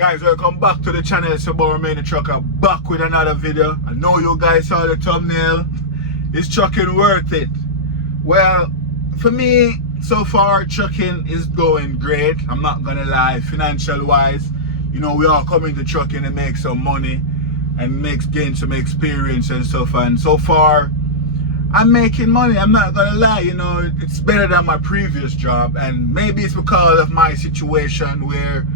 Guys, welcome back to the channel. It's your boy Remain the Trucker, back with another video. I know you guys saw the thumbnail. Is trucking worth it? Well, for me, so far trucking is going great. I'm not gonna lie, financial wise. You know, we all come into trucking to make some money and gain some experience and stuff, and so far I'm making money. I'm not gonna lie, you know, it's better than my previous job, and maybe it's because of my situation where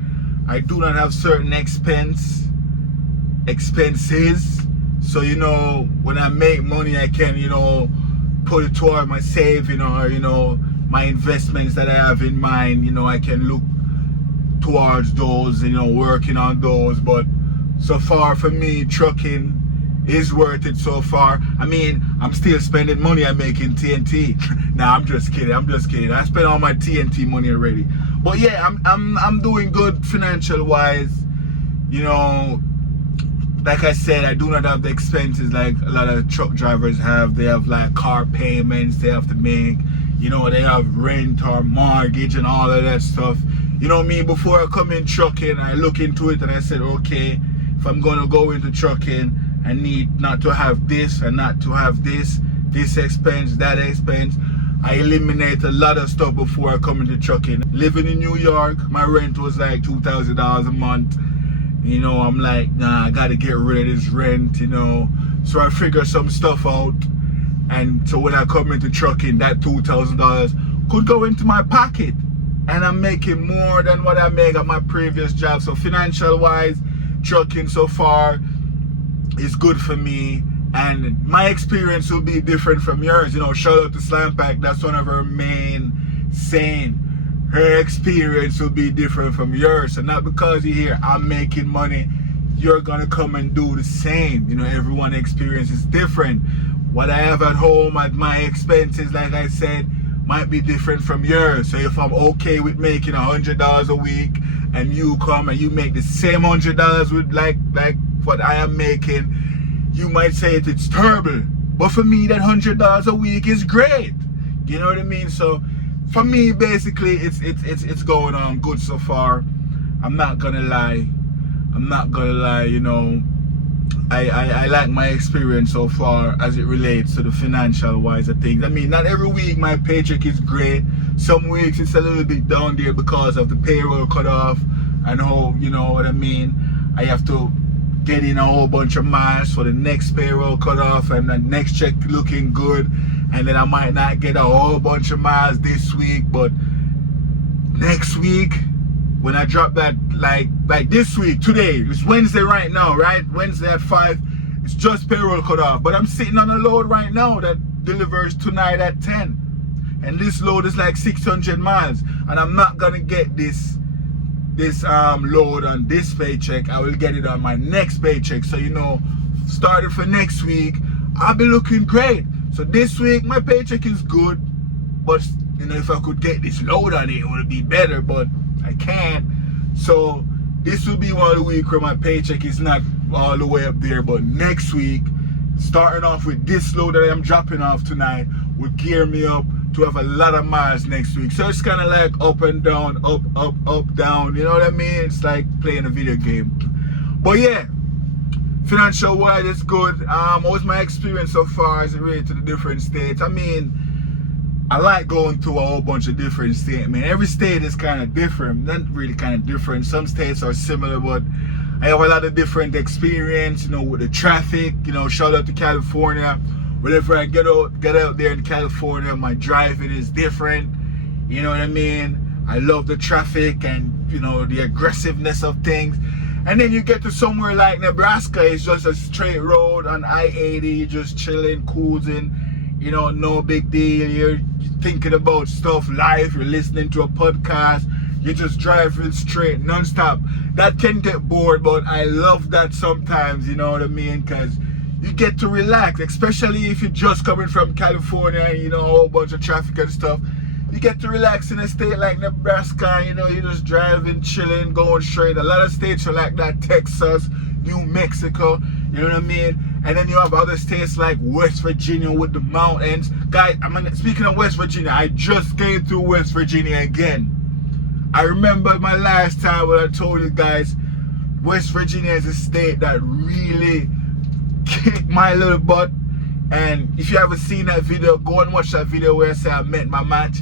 I do not have certain expenses. So, you know, when I make money, I can, you know, put it toward my saving or, you know, my investments that I have in mind. You know, I can look towards those, you know, working on those. But so far for me, trucking is worth it so far. I mean, I'm still spending money on making TNT. Nah, I'm just kidding. I spent all my TNT money already. But yeah, I'm doing good financial wise. You know, like I said, I do not have the expenses like a lot of truck drivers have. They have like car payments they have to make. You know, they have rent or mortgage and all of that stuff. You know me, before I come in trucking, I look into it and I said, okay, if I'm gonna go into trucking, I need not to have this and not to have this expense, that expense. I eliminate a lot of stuff before I come into trucking. Living in New York, my rent was like $2,000 a month. You know, I'm like, nah, I gotta get rid of this rent, you know. So I figure some stuff out. And so when I come into trucking, that $2,000 could go into my pocket. And I'm making more than what I make at my previous job. So financial wise, trucking so far is good for me. And my experience will be different from yours. You know, shout out to Slam Pack. That's one of her main saying. Her experience will be different from yours. So not because you hear I'm making money, you're gonna come and do the same. You know, everyone's experience is different. What I have at home at my expenses, like I said, might be different from yours. So if I'm okay with making $100 a week and you come and you make the same $100 with like what I am making, you might say it's terrible, but for me that $100 a week is great. You know what I mean? So for me, basically, it's going on good so far. I'm not gonna lie. You know, I like my experience so far as it relates to the financial wise of things. I mean, not every week my paycheck is great. Some weeks it's a little bit down there because of the payroll cut off and how, you know what I mean. I have to get in a whole bunch of miles for the next payroll cut off and the next check looking good, and then I might not get a whole bunch of miles this week, but next week when I drop that, like this week, today, it's Wednesday right now, right? Wednesday at 5, it's just payroll cut off, but I'm sitting on a load right now that delivers tonight at 10, and this load is like 600 miles, and I'm not gonna get this load on this paycheck. I will get it on my next paycheck. So, you know, starting for next week, I'll be looking great. So this week my paycheck is good, but you know, if I could get this load on it, it would be better, but I can't. So this will be one of the weeks where my paycheck is not all the way up there, but next week, starting off with this load that I am dropping off tonight, will gear me up to have a lot of miles next week. So it's kind of like up and down, up, down. You know what I mean? It's like playing a video game. But yeah, financial wise, it's good. What was my experience so far as it relates to the different states? I mean, I like going to a whole bunch of different states. I mean, every state is kind of different. Not really kind of different. Some states are similar, but I have a lot of different experience, you know, with the traffic. You know, shout out to California. Whenever I get out there in California, my driving is different. You know what I mean? I love the traffic and, you know, the aggressiveness of things. And then you get to somewhere like Nebraska, it's just a straight road on I-80, you're just chilling, cruising, you know, no big deal. You're thinking about stuff, life, you're listening to a podcast, you're just driving straight, non-stop. That can get bored, but I love that sometimes, you know what I mean? Because you get to relax, especially if you're just coming from California and, you know, a whole bunch of traffic and stuff. You get to relax in a state like Nebraska, you know, you're just driving, chilling, going straight. A lot of states are like that, Texas, New Mexico, you know what I mean? And then you have other states like West Virginia with the mountains. Guys, speaking of West Virginia, I just came through West Virginia again. I remember my last time when I told you guys West Virginia is a state that really kicked my little butt. And if you haven't seen that video, go and watch that video where I say I met my match.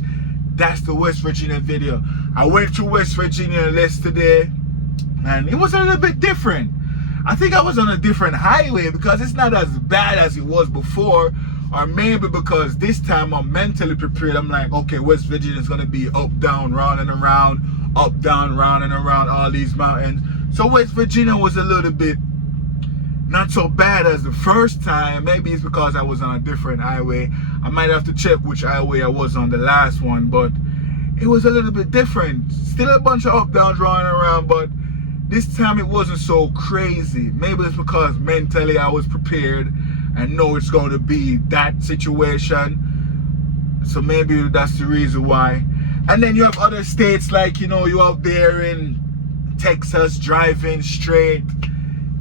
That's the West Virginia video. I went to West Virginia yesterday, and it was a little bit different. I think I was on a different highway because it's not as bad as it was before, or maybe because this time I'm mentally prepared. I'm like, okay, West Virginia is gonna be up, down, round and around, up, down, round and around all these mountains. So West Virginia was a little bit not so bad as the first time. Maybe it's because I was on a different highway. I might have to check which highway I was on the last one, but it was a little bit different. Still a bunch of up, downs, round and around, but this time it wasn't so crazy. Maybe it's because mentally I was prepared and know it's going to be that situation. So maybe that's the reason why. And then you have other states like, you know, you out there in Texas driving straight.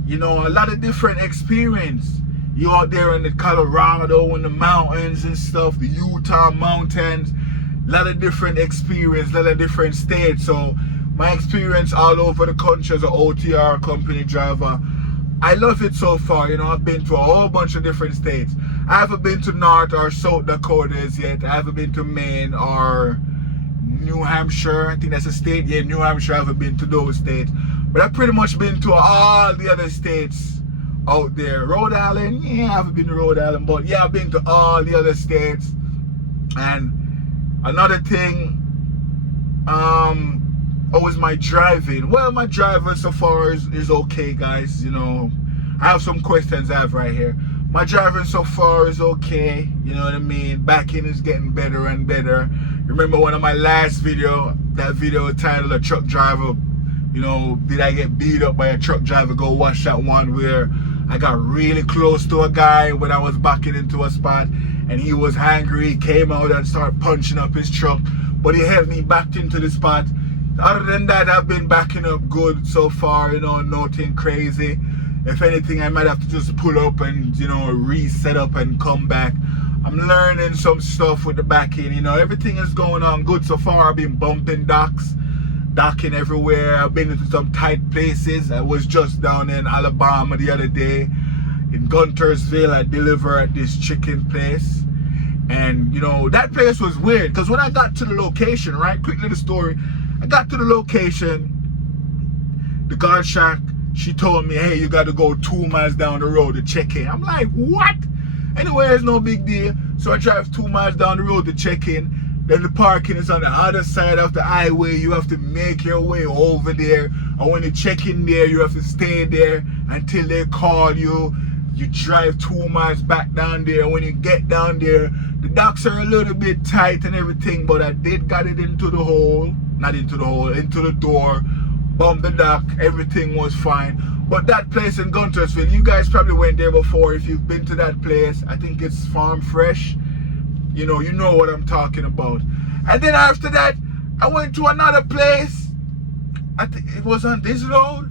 You know, a lot of different experience. You out there in the Colorado in the mountains and stuff, the Utah mountains. A lot of different experience, a lot of different states. So my experience all over the country as an OTR company driver, I love it so far. You know, I've been to a whole bunch of different states. I haven't been to North or South Dakotas yet. I haven't been to Maine or New Hampshire. I think that's a state. Yeah, New Hampshire. I haven't been to those states. But I've pretty much been to all the other states out there. Rhode Island, yeah, I haven't been to Rhode Island. But yeah, I've been to all the other states. And another thing, how is my driving? Well, my driving so far is okay, guys. You know, I have some questions I have right here. My driving so far is okay. You know what I mean? Backing is getting better and better. Remember one of my last video, that video titled "A Truck Driver," you know, did I get beat up by a truck driver? Go watch that one where I got really close to a guy when I was backing into a spot and he was angry. He came out and started punching up his truck, but he held me back into the spot. Other than that, I've been backing up good so far, you know, nothing crazy. If anything, I might have to just pull up and, you know, reset up and come back. I'm learning some stuff with the backing, you know, everything is going on good so far. I've been bumping docking everywhere. I've been into some tight places. I was just down in Alabama the other day. In Guntersville, I deliver at this chicken place. And, you know, that place was weird because when I got to the location, right, quick little story, I got to the location, the guard shack, she told me, hey, you got to go 2 miles down the road to check in. I'm like, what? Anyway, it's no big deal. So I drive 2 miles down the road to check in. Then the parking is on the other side of the highway. You have to make your way over there. And when you check in there, you have to stay there until they call you. You drive 2 miles back down there. When you get down there, the docks are a little bit tight and everything, but I did got it into the hole. Not into the hole, into the door, bumped the dock, everything was fine. But that place in Guntersville, you guys probably went there before if you've been to that place. I think it's Farm Fresh. You know what I'm talking about. And then after that, I went to another place. I think it was on this road.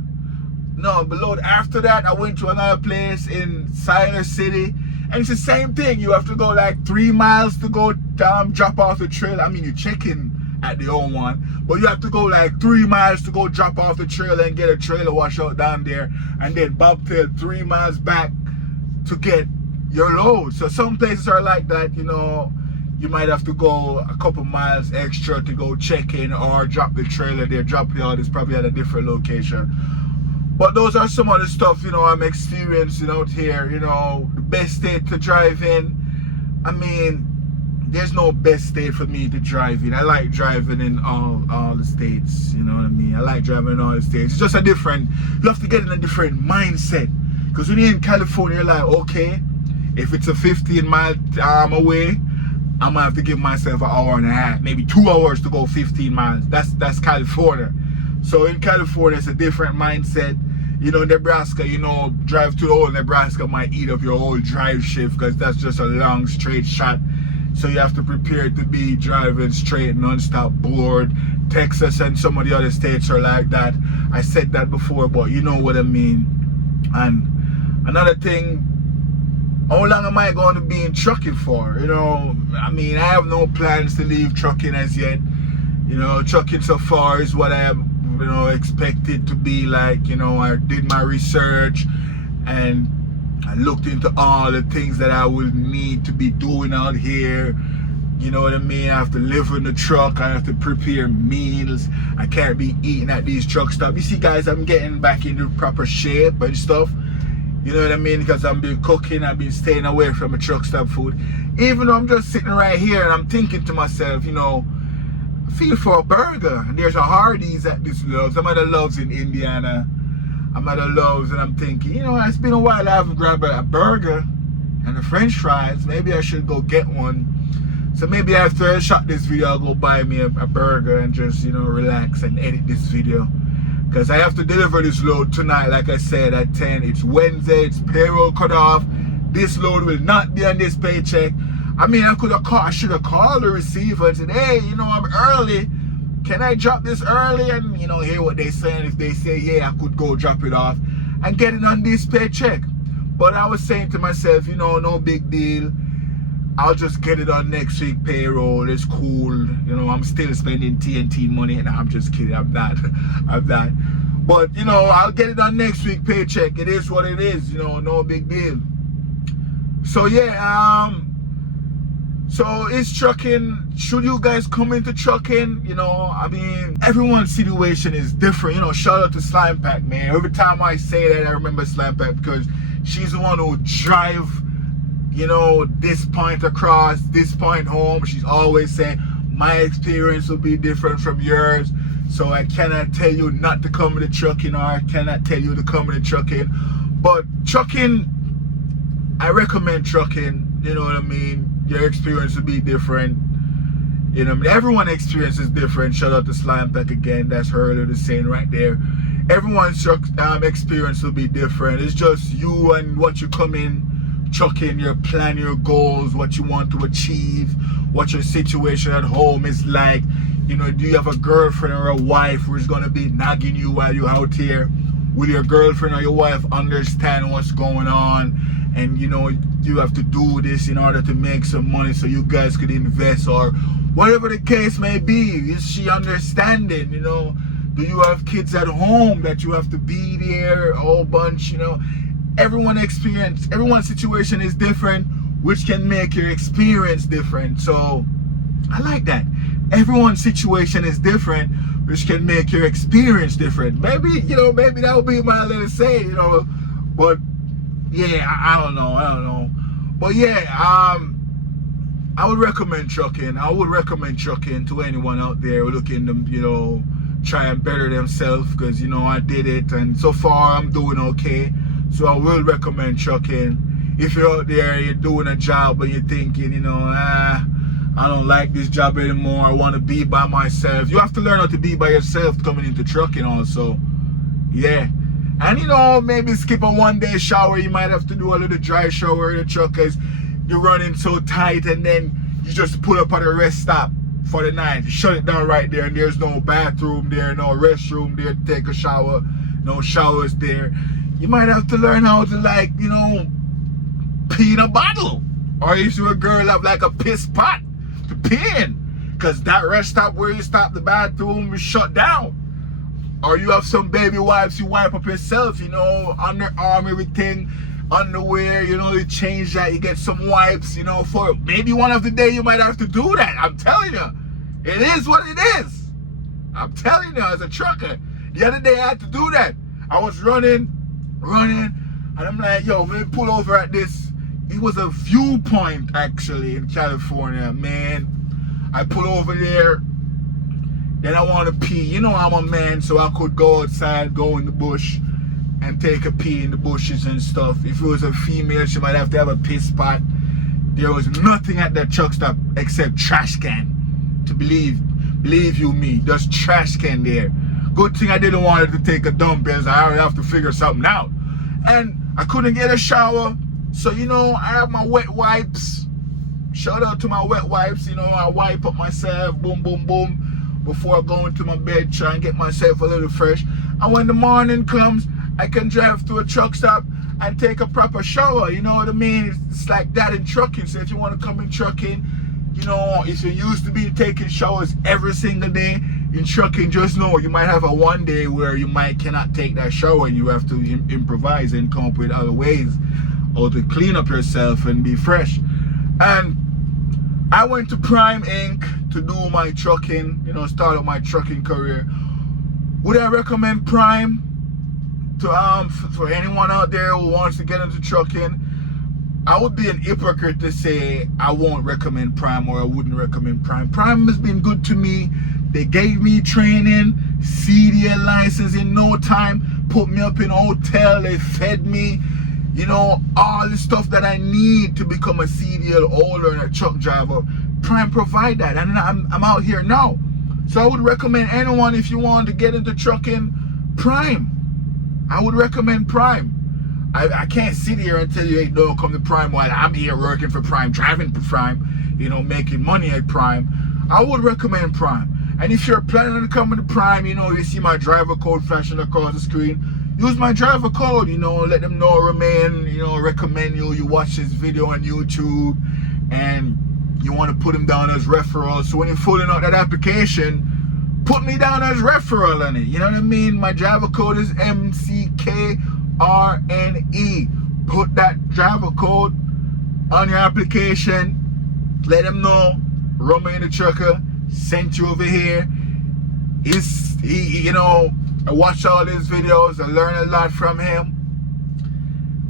No, below. After that, I went to another place in Siler City. And it's the same thing. You have to go like 3 miles to go drop off the trailer. I mean, you check in at the old one, but you have to go like 3 miles to go drop off the trailer and get a trailer washout down there, and then bobtail 3 miles back to get your load. So some places are like that, you know. You might have to go a couple miles extra to go check in or drop the trailer there. Drop yard is probably at a different location. But those are some of the stuff, you know, I'm experiencing out here. You know, the best state to drive in, I mean, there's no best state for me to drive in. I like driving in all the states, you know what I mean? I like driving in all the states. It's just a different, you have to get in a different mindset. Because when you're in California, you're like, okay, if it's a 15-mile away, I'm gonna have to give myself an hour and a half, maybe 2 hours to go 15 miles. That's California. So in California, it's a different mindset. You know, Nebraska, you know, drive to the old Nebraska might eat up your whole drive shift because that's just a long straight shot. So you have to prepare to be driving straight, non-stop, bored. Texas and some of the other states are like that. I said that before, but you know what I mean. And another thing, how long am I going to be in trucking for? You know, I mean, I have no plans to leave trucking as yet. You know, trucking so far is what I am you know, expect it to be like, you know, I did my research and I looked into all the things that I will need to be doing out here. You know what I mean? I have to live in the truck. I have to prepare meals. I can't be eating at these truck stops. You see, guys, I'm getting back into proper shape and stuff. You know what I mean? Because I've been cooking. I've been staying away from the truck stop food. Even though I'm just sitting right here and I'm thinking to myself, you know, I feel for a burger. And there's a Hardee's at this Loves. I'm at a Loves in Indiana. I'm at a Loves and I'm thinking, you know, it's been a while I haven't grabbed a burger and the French fries. Maybe I should go get one. So maybe after I shot this video, I'll go buy me a burger and just, you know, relax and edit this video. Because I have to deliver this load tonight, like I said, at 10. It's Wednesday, it's payroll cut off. This load will not be on this paycheck. I mean, I should have called the receiver and said, hey, you know, I'm early. Can I drop this early? And, you know, hear what they're saying. If they say, yeah, I could go drop it off and get it on this paycheck. But I was saying to myself, you know, no big deal. I'll just get it on next week payroll. It's cool. You know, I'm still spending TNT money. And I'm just kidding. I'm not. I'm not. But, you know, I'll get it on next week paycheck. It is what it is. You know, no big deal. So, yeah. So, is trucking, should you guys come into trucking? You know, I mean, everyone's situation is different. You know, shout out to Slime Pack, man. Every time I say that, I remember Slime Pack because she's the one who drive, you know, this point across, this point home. She's always saying, my experience will be different from yours. So I cannot tell you not to come into trucking, or I cannot tell you to come into trucking. But trucking, I recommend trucking, you know what I mean? Your experience will be different. You know what I mean? Everyone's experience is different. Shout out to Slime Pack again. That's her the saying right there. Everyone's experience will be different. It's just you and what you come in trucking, your plan, your goals, what you want to achieve, what your situation at home is like. You know, do you have a girlfriend or a wife who's going to be nagging you while you're out here? Will your girlfriend or your wife understand what's going on? And, you know, you have to do this in order to make some money so you guys could invest, or whatever the case may be. Is she understanding? You know, do you have kids at home that you have to be there a whole bunch? You know, everyone's situation is different, which can make your experience different. So I like that. Everyone's situation is different, which can make your experience different. Maybe, you know, maybe that would be my little say, you know. But yeah, I don't know. But yeah, I would recommend trucking. I would recommend trucking to anyone out there looking to, you know, try and better themselves, because, you know, I did it and so far I'm doing okay. So I will recommend trucking. If you're out there, you're doing a job but you're thinking, you know, I don't like this job anymore, I want to be by myself. You have to learn how to be by yourself coming into trucking also. Yeah. And, you know, maybe skip a 1-day shower. You might have to do a little dry shower in the truck because you're running so tight, and then you just pull up at a rest stop for the night. You shut it down right there, and there's no bathroom there, no restroom there to take a shower, no showers there. You might have to learn how to, like, you know, pee in a bottle. Or if you're a girl, have like a piss pot to pee in, because that rest stop where you stop the bathroom is shut down. Or you have some baby wipes, you wipe up yourself, you know, underarm, everything, underwear, you know, you change that, you get some wipes, you know, for maybe one of the day you might have to do that. I'm telling you, it is what it is. I'm telling you, as a trucker, the other day I had to do that. I was running, and I'm like, yo, let me pull over at this. It was a viewpoint, actually, in California, man. I pull over there. Then I want to pee. You know, I'm a man, so I could go outside, go in the bush, and take a pee in the bushes and stuff. If it was a female, she might have to have a piss spot. There was nothing at that truck stop except trash can. To believe you me, just trash can there. Good thing I didn't want her to take a dump, because I already have to figure something out. And I couldn't get a shower, so, you know, I have my wet wipes. Shout out to my wet wipes. You know, I wipe up myself, boom, boom, boom, before I go into my bed, try and get myself a little fresh. And when the morning comes, I can drive to a truck stop and take a proper shower. You know what I mean? It's like that in trucking. So if you want to come in trucking, you know, if you used to be taking showers every single day, in trucking, just know you might have a one day where you cannot take that shower and you have to improvise and come up with other ways or to clean up yourself and be fresh. And I went to Prime Inc. to do my trucking, you know, start up my trucking career. Would I recommend Prime to for anyone out there who wants to get into trucking? I would be an hypocrite to say I won't recommend Prime or I wouldn't recommend Prime. Prime has been good to me. They gave me training, CDL license in no time, put me up in a hotel, they fed me, you know, all the stuff that I need to become a CDL holder and a truck driver. Prime provide that, and I'm out here now. So I would recommend anyone, if you want to get into trucking, Prime. I would recommend Prime. I can't sit here and tell you, hey, don't come to Prime while I'm here working for Prime, driving for Prime, you know, making money at Prime. I would recommend Prime. And if you're planning on coming to Prime, you know, you see my driver code flashing across the screen, use my driver code, you know, let them know, Romain, you know, recommend you watch this video on YouTube and you want to put them down as referral. So when you're filling out that application, put me down as referral on it. You know what I mean? My driver code is MCKRNE. Put that driver code on your application. Let them know Romain the Trucker sent you over here. He you know, I watched all his videos, I learned a lot from him,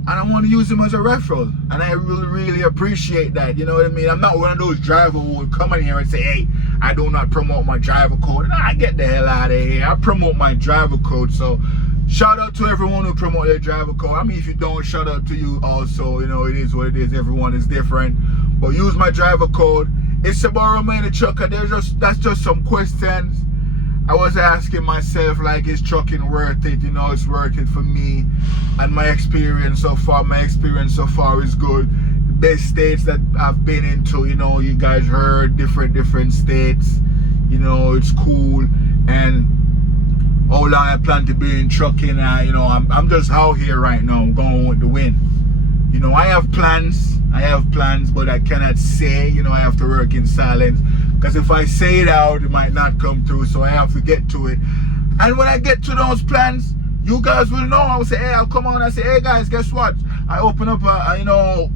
and I want to use him as a referral, and I really appreciate that. You know what I mean? I'm not one of those drivers who would come in here and say, hey, I do not promote my driver code. And I get the hell out of here. I promote my driver code. So shout out to everyone who promote their driver code. I mean, if you don't, shout out to you also. You know, it is what it is. Everyone is different, but use my driver code. It's about Romain the Trucker. That's just some questions I was asking myself, like, is trucking worth it? You know, it's worth it for me and my experience so far. My experience so far is good. The best states that I've been into, you know, you guys heard different states. You know, it's cool. And how long I plan to be in trucking, you know, I'm just out here right now, going with the wind. You know, I have plans, but I cannot say, you know, I have to work in silence. Because if I say it out, it might not come through, so I have to get to it. And when I get to those plans, you guys will know. I will say, hey, I'll come on and say, hey guys, guess what? I open up you know,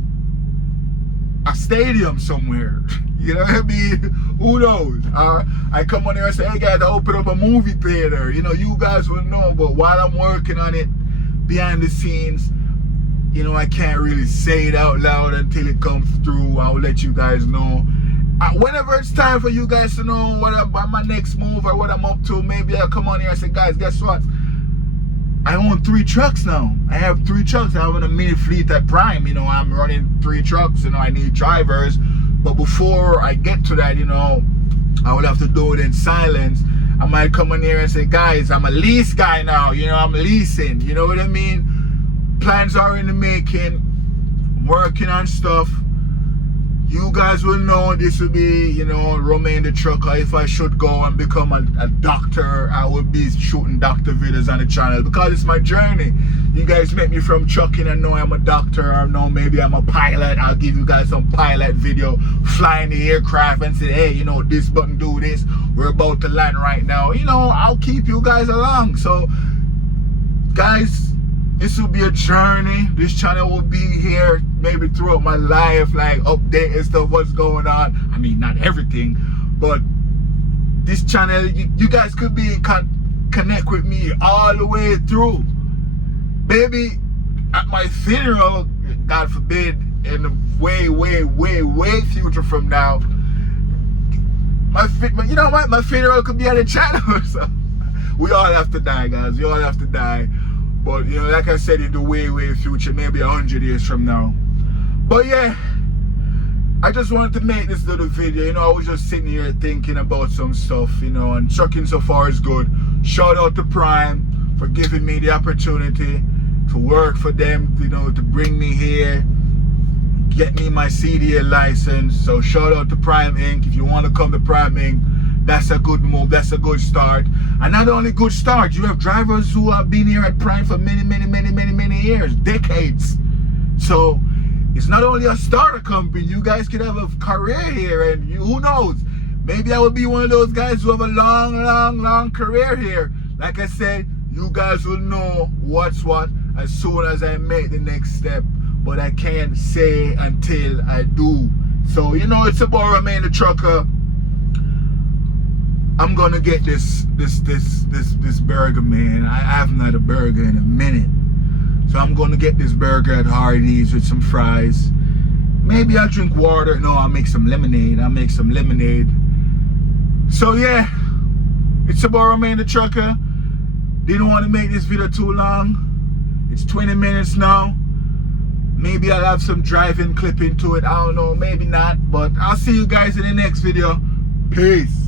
a stadium somewhere. You know what I mean? Who knows? I come on here and say, hey guys, I open up a movie theater. You know, you guys will know. But while I'm working on it behind the scenes, you know, I can't really say it out loud until it comes through. I'll let you guys know. Whenever it's time for you guys to know what my next move or what I'm up to, maybe I'll come on here and say, guys, guess what? I own 3 trucks now. I have 3 trucks. I have a mini fleet at Prime. You know, I'm running 3 trucks. You know, I need drivers. But before I get to that, you know, I would have to do it in silence. I might come in here and say, guys, I'm a lease guy now. You know, I'm leasing. You know what I mean? Plans are in the making. I'm working on stuff. You guys will know this will be, you know, Romain the Trucker. If I should go and become a doctor, I would be shooting doctor videos on the channel because it's my journey. You guys met me from trucking and know I'm a doctor, or know maybe I'm a pilot. I'll give you guys some pilot video, flying the aircraft and say, hey, you know, this button do this. We're about to land right now. You know, I'll keep you guys along. So, guys, this will be a journey. This channel will be here maybe throughout my life, like update and stuff, what's going on. I mean, not everything, but this channel, you guys could be connect with me all the way through. Baby, at my funeral, God forbid, in the way future from now, you know what? My funeral could be on the channel. So we all have to die, guys. We all have to die. But, you know, like I said, in the way future, maybe 100 years from now. But yeah, I just wanted to make this little video. You know, I was just sitting here thinking about some stuff, you know, and trucking so far is good. Shout out to Prime for giving me the opportunity to work for them, you know, to bring me here, get me my CDL license. So shout out to Prime Inc. If you want to come to Prime Inc., that's a good move. That's a good start. And not only good start, you have drivers who have been here at Prime for many years, decades. So it's not only a starter company. You guys could have a career here, and who knows? maybe I will be one of those guys who have a long career here. Like I said, you guys will know what's what as soon as I make the next step. But I can't say until I do. So, you know, it's about Romain the Trucker. I'm gonna get this burger, man. I haven't had a burger in a minute. So I'm gonna get this burger at Hardee's with some fries. Maybe I'll drink water. No, I'll make some lemonade. So yeah, it's about Romain the Trucker. Didn't want to make this video too long. It's 20 minutes now. Maybe I'll have some driving clip into it. I don't know, maybe not. But I'll see you guys in the next video. Peace.